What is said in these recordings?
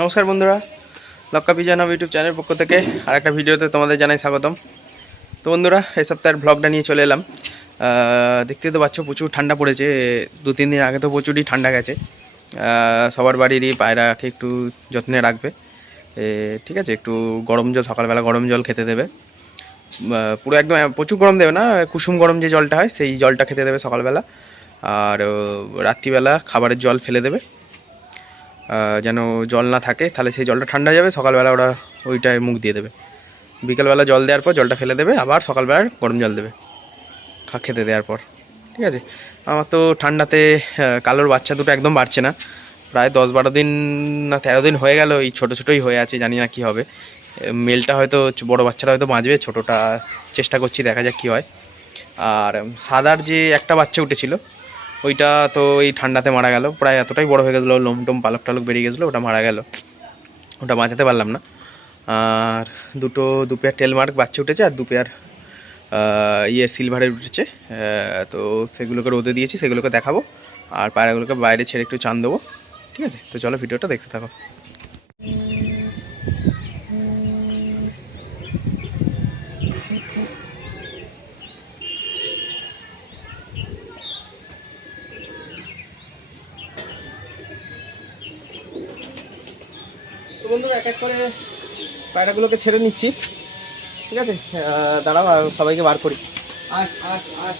নমস্কার বন্ধুরা, লক্কা পিজানো ইউটিউব চ্যানেলের পক্ষ থেকে আরেকটা ভিডিওতে তোমাদের জানাই স্বাগতম। তো বন্ধুরা, এই সপ্তাহের ব্লগটা নিয়ে চলে এলাম। দেখতে তো পাচ্ছ প্রচুর ঠান্ডা পড়েছে। 2-3 দিন আগে তো প্রচুরই ঠান্ডা গেছে। সবার বাড়িরই পায়রাকে একটু যত্নে রাখবে, ঠিক আছে। একটু গরম জল, সকালবেলা গরম জল খেতে দেবে। পুরো একদম প্রচুর গরম দেবে না, কুসুম গরম যে জলটা হয় সেই জলটা খেতে দেবে সকালবেলা। আর রাত্রিবেলা খাবারের জল ফেলে দেবে, যেন জল না থাকে, তাহলে সেই জলটা ঠান্ডা যাবে। সকালবেলা ওরা ওইটায় মুখ দিয়ে দেবে। বিকেলবেলা জল দেওয়ার পর জলটা ফেলে দেবে, আবার সকালবেলা গরম জল দেবে খেতে দেওয়ার পর, ঠিক আছে। আমার তো ঠান্ডাতে কালোর বাচ্চা দুটো একদম বাড়ছে না। প্রায় 10-12 দিন না 13 দিন হয়ে গেল, এই ছোটো ছোটোই হয়ে আছে, জানি না কী হবে। মেলটা হয়তো, বড় বাচ্চাটা হয়তো বাঁচবে, ছোটোটা চেষ্টা করছি, দেখা যাক কী হয়। আর সাদার যে একটা বাচ্চা উঠেছিল ওইটা তো এই ঠান্ডাতে মারা গেল। প্রায় এতটাই বড় হয়ে গেছিলো, লোম টোম পালক টালক বেরিয়ে গেছিলো, ওটা মারা গেল, ওটা বাঁচাতে পারলাম না। আর দু পেয়ার টেলমার্ক বাচ্চা উঠেছে, আর 2 পেয়ার সিলভারের উঠেছে। তো সেগুলোকে রোদে দিয়েছি, সেগুলোকে দেখাবো। আর পায়রাগুলোকে বাইরে ছেড়ে একটু চান দেবো, ঠিক আছে। তো চলো ভিডিওটা দেখতে থাকো। তো বন্ধুরা, এক এক করে পায়রাগুলোকে ছেড়ে নিচ্ছি, ঠিক আছে। দাঁড়াও, সবাইকে বার করি। আয় আয় আয়।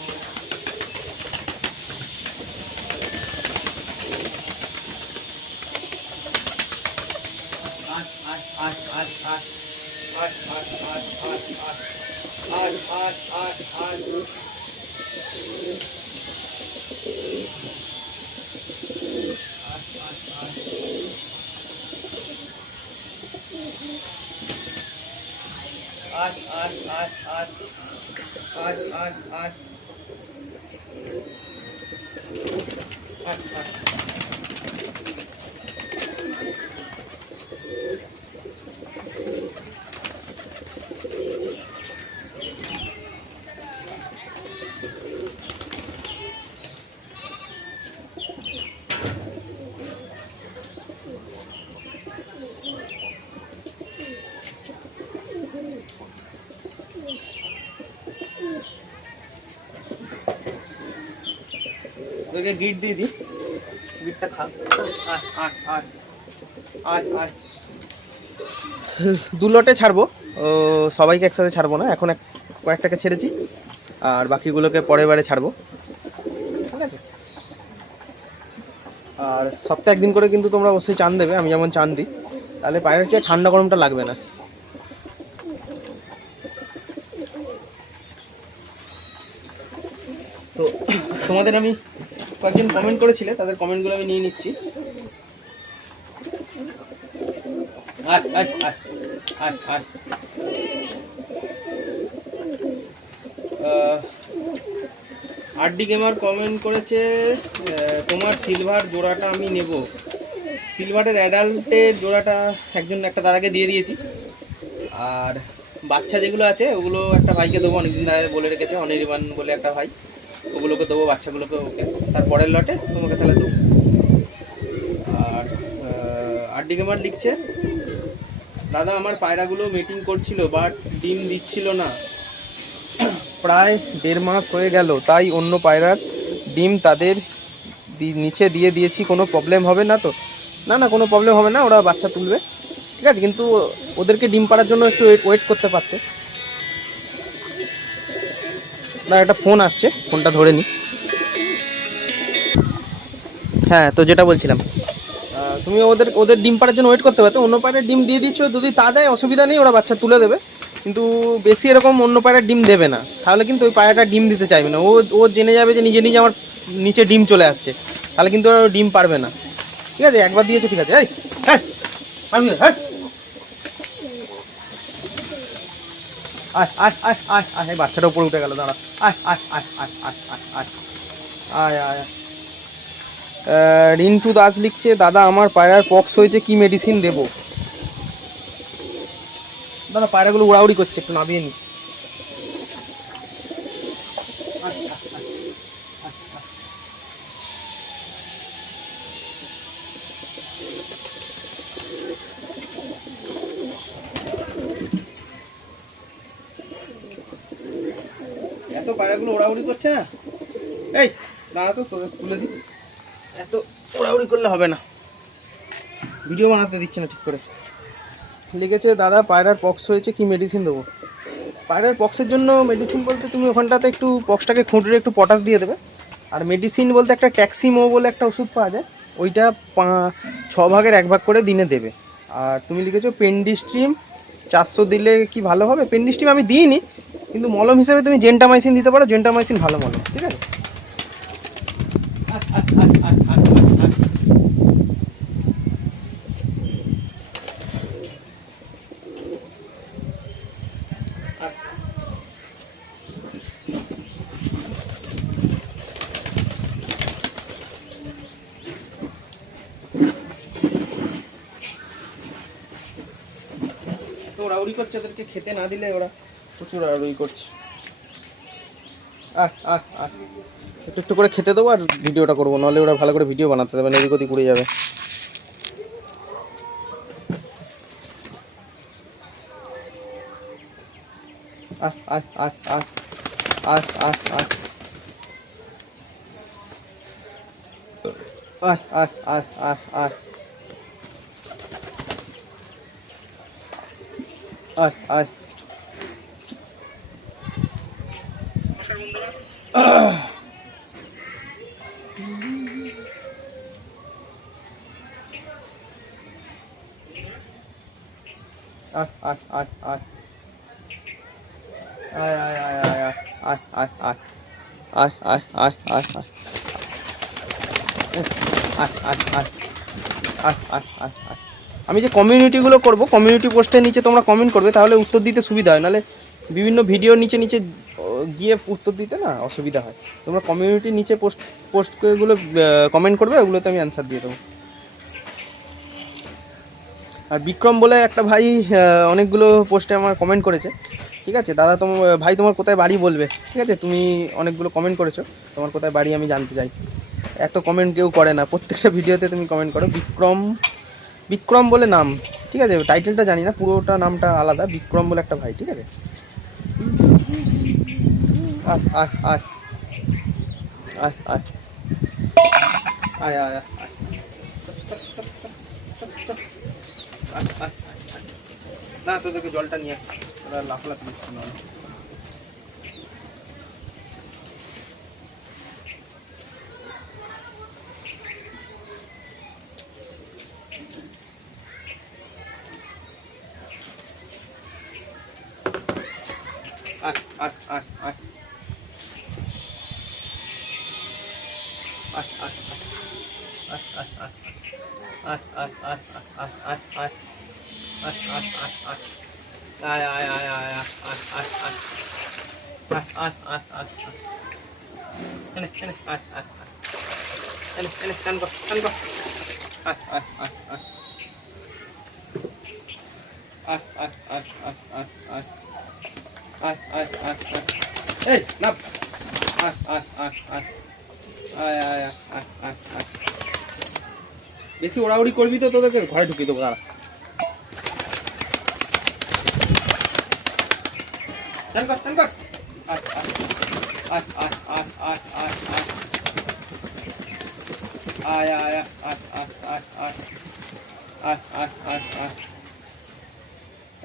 ওকে গিট দিয়ে দিই, গিটটা খা। দু লটে ছাড়বো, সবাইকে একসাথে ছাড়বো না, এখন কয়েকটাকে ছেড়েছি, আর বাকিগুলোকে পরের বারে ছাড়বো, ঠিক আছে। আর সপ্তাহে একদিন করে কিন্তু তোমরা অবশ্যই চান দেবে, আমি যেমন চান দিই, তাহলে পায়রার কি ঠান্ডা গরমটা লাগবে না। তো তোমাদের আমি কয়েকজন কমেন্ট করেছিলে, তাদের কমেন্টগুলো আমি নিয়ে নিচ্ছি। আরডি গেমার কমেন্ট করেছে, তোমার সিলভার জোড়াটা আমি নেব। সিলভারের অ্যাডাল্টের জোড়াটা একটা দাদাকে দিয়ে দিয়েছি, আর বাচ্চা যেগুলো আছে ওগুলো একটা ভাইকে দেবো, অনেকদিন আগে বলে রেখেছে, অনির্বাণ বলে একটা ভাই, ওগুলোকে দেবো, বাচ্চাগুলোকে ওকে, তার পরের লটে তোমাকে তাহলে দেবো। আর আরডি গেমার লিখছে, দাদা আমার পায়রাগুলো মিটিং করছিল বাট ডিম দিচ্ছিল না, প্রায় 1.5 মাস হয়ে গেল, তাই অন্য পায়রার ডিম তাদের নিচে দিয়ে দিয়েছি, কোনো প্রবলেম হবে না তো? না না, কোনো প্রবলেম হবে না, ওরা বাচ্চা তুলবে, ঠিক আছে। কিন্তু ওদেরকে ডিম পাড়ার জন্য একটু ওয়েট করতে পারতে। না, একটা ফোন আসছে, ফোনটা ধরে নি। হ্যাঁ, তো যেটা বলছিলাম, তুমি ওদের ডিম পাড়ার জন্য ওয়েট করতে পারতো। অন্য পায়রার ডিম দিয়ে দিচ্ছ, যদি তা দেয় অসুবিধা নেই, ওরা বাচ্চা তুলে দেবে, কিন্তু বেশি এরকম অন্য পায়রার ডিম দেবে না, তাহলে কিন্তু ওই পায়রাটা ডিম দিতে চাইবে না। ও জেনে যাবে যে নিজে নিজে আমার নিচে ডিম চলে আসছে, তাহলে কিন্তু ডিম পারবে না, ঠিক আছে। একবার দিয়েছো, ঠিক আছে। এই বাচ্চাটা উপরে উঠে গেল, দাঁড়া। আয় আয় আয় আয় আয় আয় আয় আয় আয়। রিন্টু দাস লিখছে, দাদা আমার পায়রার পক্স হয়েছে, কি মেডিসিন দেবো? দাদা পায়রাগুলো উড়াউড়ি করছে, একটু নামিয়ে নি। পায়রাগুলো ওড়াউড়ি করছে না। এই দাঁড়া তো, তোকে তুলে দিই। এত ওড়াউড়ি করলে হবে না, ভিডিও বানাতে দিচ্ছে না ঠিক করে। লিখেছে দাদা পায়রার পক্স হয়েছে, কি মেডিসিন দেবো? পায়রার পক্সের জন্য মেডিসিন বলতে তুমি ওখানটাতে একটু পক্সটাকে খুঁটরে একটু পটাশ দিয়ে দেবে। আর মেডিসিন বলতে একটা ট্যাক্সিমো বলে একটা ওষুধ পাওয়া যায়, ওইটা 6 ভাগের 1 ভাগ করে দিনে দেবে। আর তুমি লিখেছো পেন্ডিস্ট্রিম 400 দিলে কি ভালো হবে? পেন্ডিস্ট্রিম আমি দিইনি, কিন্তু মলম হিসেবে তুমি জেন্টামাইসিন দিতে পারো, জেন্টামাইসিন ভালো মলম, ঠিক আছে? ওড়াউড়ি করছে, ওদেরকে খেতে না দিলে ওরা প্রচুর ওড়াউড়ি করছে। একটু একটু করে খেতে দেবো আর ভিডিওটা করবো, নাহলে ওরা ভালো করে ভিডিও বানাতে দেবে না, এদিক ওদিক উড়ে যাবে। আমি যে কমিউনিটিগুলো করবো, কমিউনিটি পোস্টের নিচে তোমরা কমেন্ট করবে, তাহলে উত্তর দিতে সুবিধা হয়, নাহলে বিভিন্ন ভিডিওর নিচে নিচে গিয়ে উত্তর দিতে না অসুবিধা হয়। তোমরা কমিউনিটির নিচে পোস্টগুলো কমেন্ট করবে, ওগুলোতে আমি অ্যান্সার দিয়ে দেবো। আর বিক্রম বলে একটা ভাই অনেকগুলো পোস্টে আমার কমেন্ট করেছে, ঠিক আছে দাদা ভাই তোমার কোথায় বাড়ি বলবে, ঠিক আছে? তুমি অনেকগুলো কমেন্ট করেছো, তোমার কোথায় বাড়ি আমি জানতে চাই। এত কমেন্ট কেউ করে না, প্রত্যেকটা ভিডিওতে তুমি কমেন্ট করো। বিক্রম বলে নাম, ঠিক আছে? টাইটেলটা জানি না, পুরোটা নামটা আলাদা, বিক্রম বলে একটা ভাই, ঠিক আছে? না তোদেরকে জলটা নিয়ে ওরা লাফালাফি দিচ্ছে না। বেশি ওড়াউড়ি করবি তো তোদেরকে ঘরে ঢুকিয়ে দেবো। দাঁড়া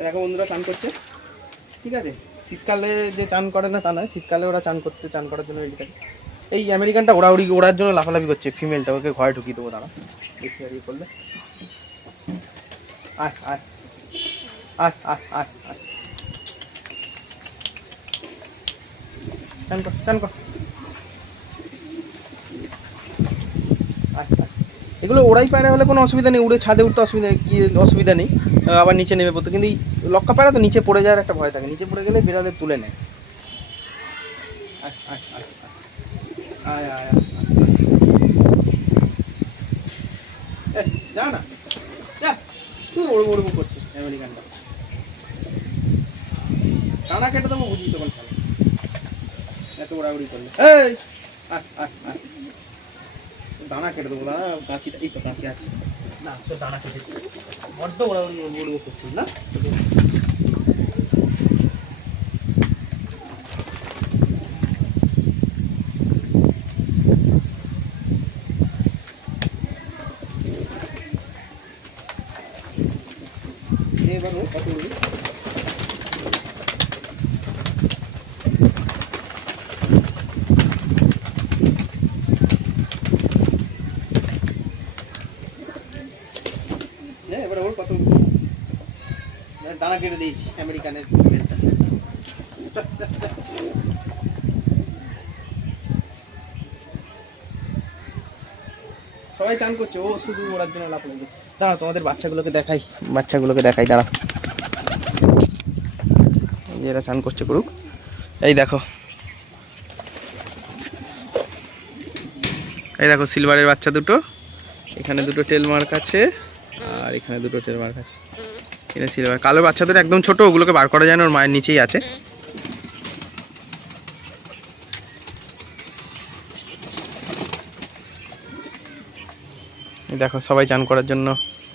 দেখো বন্ধুরা চান করছে, ঠিক আছে? শীতকালে যে চান করে না তা নয়, শীতকালে ওরা চান করার জন্য রেডি থাকে। এই আমেরিকানটা ওড়ার জন্য লাফালাফি করছে, ফিমেলটা, ওকে ঘরে ঢুকিয়ে দেবো। দাঁড়া বেশি আর করলে এগুলো ওড়াই পায়রা হলে কোনো অসুবিধা নেই, উড়ে ছাদে উঠতে অসুবিধা নেই, আবার নিচে নেমে পড়তো। কিন্তু এই লক্কা পায়রা তো নিচে পড়ে যাওয়ার একটা ভয় থাকে, নিচে পড়ে গেলে বিড়ালে তুলে নেয়। যা না যা, তুই ওড়বো করছিস আমেরিকানটা। টানা কেটে দেবো, বুঝবি তখন খেলা, এত ওড়াউড়ি করলে। এই দানা কেটে দেবো, দানা কাঁচিটা, এই তো কাঁচি আছে না, তো দানা কেটে বড্ড ওড়াউড়ি উড়বো করছিস না। এবার ও কত উঠবে। এবার ওর কত দানা কেটে দিয়েছি আমেরিকানের বেলটা। সবাই চান করছে, ও শুধু ওড়ার জন্য লাভ লাগবে। দাঁড়াও তোমাদের বাচ্চাগুলোকে দেখাই, দাঁড়াও, এরা চান করছে করুক। এই দেখো সিলভারের বাচ্চা দুটো, এখানে দুটো টেল মার্ক আছে আর এখানে দুটো টেল মার্ক আছে। এখানে সিলভার, কালো বাচ্চা দুটো একদম ছোট, ওগুলোকে বার করা যায় না, ওর মায়ের নিচেই আছে। দেখো সবাই চান করার জন্য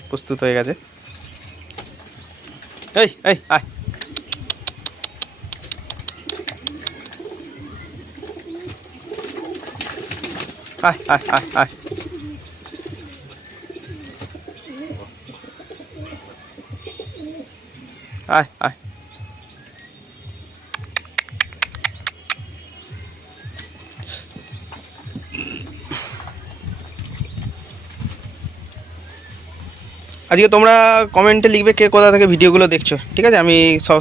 প্রস্তুত হয়ে গেছে। এই এই আয়, আয় আয় আয় আয়, আয় আয়। আজকে তোমরা কমেন্টে লিখবে কে কোথা থেকে ভিডিওগুলো দেখছো, ঠিক আছে? আমি সব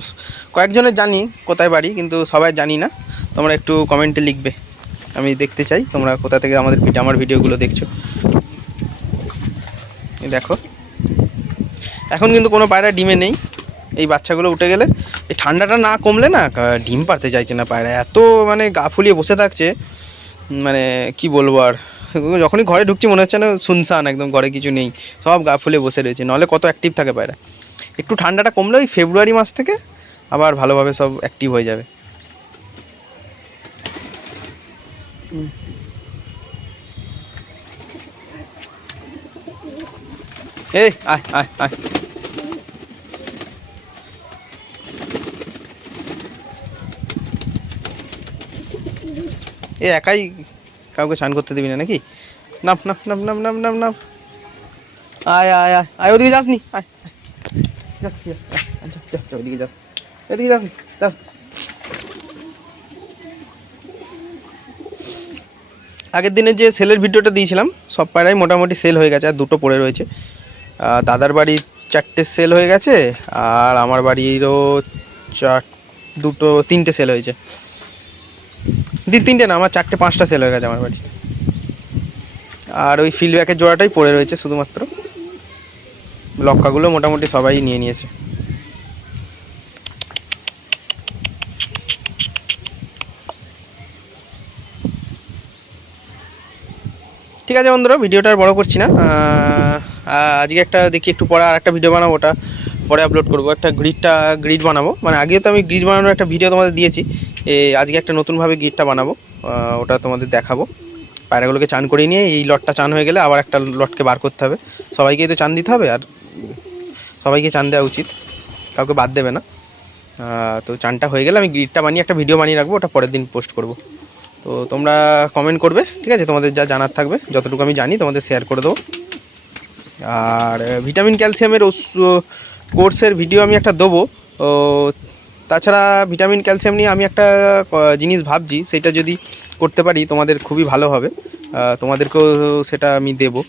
কয়েকজনের জানি কোথায় বাড়ি, কিন্তু সবাই জানি না। তোমরা একটু কমেন্টে লিখবে, আমি দেখতে চাই তোমরা কোথা থেকে আমার ভিডিওগুলো দেখছো। দেখো এখন কিন্তু কোনো পায়রা ডিমে নেই। এই বাচ্চাগুলো উঠে গেলে, এই ঠান্ডাটা না কমলে না ডিম পারতে চাইছে না পায়রা, এত মানে গা ফুলিয়ে বসে থাকছে, মানে কি বলবো আর। যখনই ঘরে ঢুকছি মনে হচ্ছে না শুনশান একদম, ঘরে কিছু নেই, সব গা ফুলে বসে রয়েছে। নাহলে কত অ্যাক্টিভ থাকে পায়রা। একটু ঠান্ডাটা কমলে ওই ফেব্রুয়ারি মাস থেকে আবার ভালোভাবে সব অ্যাক্টিভ হয়ে যাবে। এই আয় আয় আয়, এ একাই কাউকে স্নান করতে দিবি না নাকি? নাম নাম নাম নাম নাম নাম নাম, আয় আয় আয় আয়, ওদিকে যাসনি, আয় যাস ওদিকে যাস, এদিকে যাসনি, যাস। আগের দিনে যে সেলের ভিডিওটা দিয়েছিলাম সব পায়রাই মোটামুটি সেল হয়ে গেছে, আর দুটো পড়ে রয়েছে। দাদার বাড়ির 4টে সেল হয়ে গেছে, আর আমার বাড়িরও 3টে সেল হয়েছে। 3টে না, আমার 4টে-5টা সেল হয়ে গেছে আমার বাড়ি। আর ওই ফিল্ডব্যাকের জোড়াটাই পড়ে রয়েছে শুধুমাত্র। লক্কাগুলো মোটামুটি সবাই নিয়ে নিয়েছে। ঠিক আছে বন্ধুরা, ভিডিওটা আর বড় করছি না। আজকে একটা দেখি, একটু পরে আর একটা ভিডিও বানাবো, ওটা পরে আপলোড করবো। একটা গ্রিড বানাবো, মানে আগেও তো আমি গ্রিড বানানোর একটা ভিডিও তোমাদের দিয়েছি। আজকে একটা নতুনভাবে গ্রিডটা বানাবো, ওটা তোমাদের দেখাবো। পায়রাগুলোকে চান করিয়ে নিয়ে এই লটটা চান হয়ে গেলে আবার একটা লটকে বার করতে হবে। সবাইকেই তো চান দিতে হবে, আর সবাইকে চান দেওয়া উচিত, কাউকে বাদ দেবে না। তো চানটা হয়ে গেলে আমি গ্রিডটা বানিয়ে একটা ভিডিও বানিয়ে রাখবো, ওটা পরের দিন পোস্ট করবো। তো তোমরা কমেন্ট করবে, ঠিক আছে? তোমাদের যা জানার থাকবে, যতটুকু আমি জানি তোমাদের শেয়ার করে দেবো। আর ভিটামিন ক্যালসিয়ামের কোর্সের ভিডিও আমি একটা দেবো। তাছাড়া ভিটামিন ক্যালসিয়াম নিয়ে আমি একটা জিনিস ভাবছি, সেটা যদি করতে পারি তোমাদের খুবই ভালো হবে। তোমাদেরকেও সেটা আমি দেবো,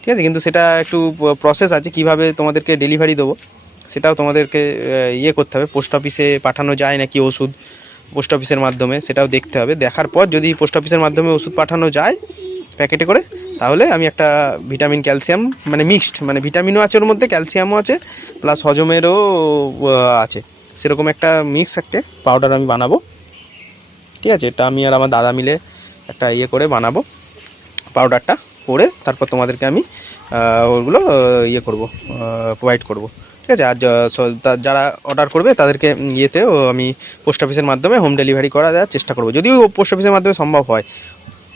ঠিক আছে? কিন্তু সেটা একটু প্রসেস আছে, কিভাবে তোমাদেরকে ডেলিভারি দেবো সেটাও তোমাদেরকে করতে হবে। পোস্ট অফিসে পাঠানো যায় নাকি ওষুধ পোস্ট অফিসের মাধ্যমে, সেটাও দেখতে হবে। দেখার পর যদি পোস্ট অফিসের মাধ্যমে ওষুধ পাঠানো যায় প্যাকেটে করে, তাহলে আমি একটা ভিটামিন ক্যালসিয়াম মানে মিক্সড, মানে ভিটামিনও আছে ওর মধ্যে, ক্যালসিয়ামও আছে, প্লাস হজমেরও আছে, সেরকম একটা মিক্স একটা পাউডার আমি বানাবো, ঠিক আছে? এটা আমি আর আমার দাদা মিলে একটা করে বানাবো পাউডারটা, করে তারপর তোমাদেরকে আমি ওগুলো করব, প্রোভাইড করব, ঠিক আছে? আর যারা অর্ডার করবে তাদেরকে আমি পোস্ট অফিসের মাধ্যমে হোম ডেলিভারি করা দেওয়ার চেষ্টা করব, যদিও পোস্ট অফিসের মাধ্যমে সম্ভব হয়,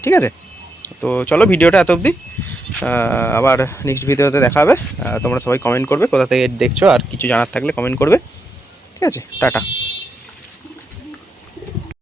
ঠিক আছে? তো চলো, ভিডিওটা এত অবধি, আবার নেক্সট ভিডিওতে দেখা হবে। তোমরা সবাই কমেন্ট করবে কোথা থেকে দেখছো, আর কিছু জানার থাকলে কমেন্ট করবে, ঠিক আছে? টাটা।